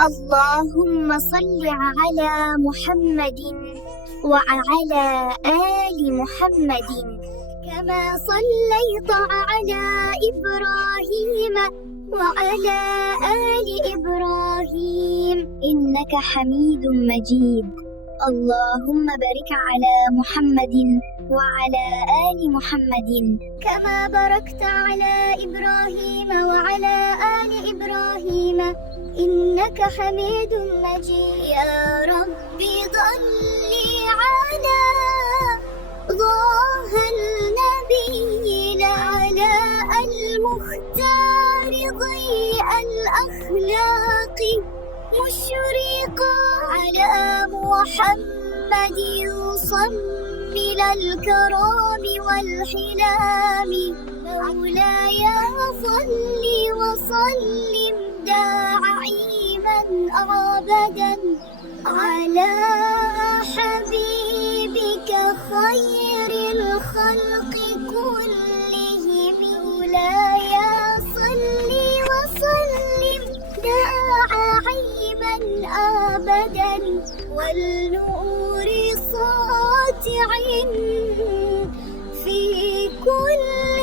اللهم صل على محمد وعلى آل محمد كما صليت على إبراهيم وعلى آل إبراهيم إنك حميد مجيد. اللهم بارك على محمد وعلى آل محمد كما باركت على إبراهيم وعلى آل إبراهيم إنك حميد مجيد. يا ربي ضل على ضاها النبي على المختار ضيء الأخلاق مشرقا على محمد صمل الكرام والحلام. مولاي صل وسلم داعيما أبدا على حبيبك خير الخلق كلهم. مولاي صل وسلم داعيما أبدا والنور ساطع في كل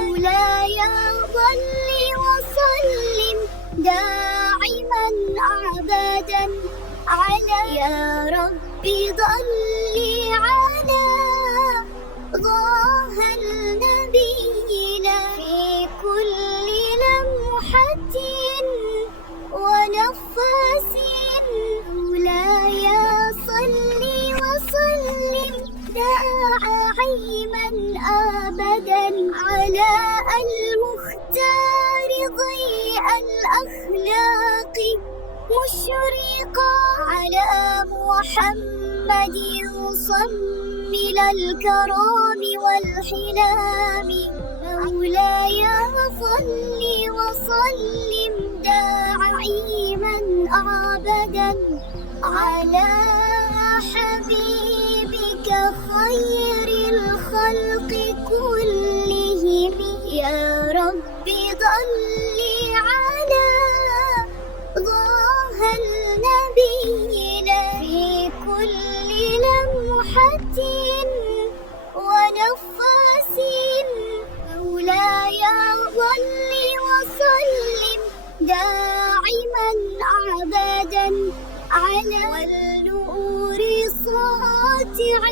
مولاي صل وسلم داعما أبدا على يا ربي ضل على ضاها النبي في كل لمحة ونفس. مولاي صل وسلم داعما أبدا على المختار ضيء الأخلاق مشرقا على محمد صمل الكرام والحلام. مولاي صل وسلم داعيما أبدا على حبيبك خير الخلق كلهم. يا ربي ضل على ضاها النبي في كل لمحة ونفس. مولاي صل وسلم داعما أبدا على والنور ساطع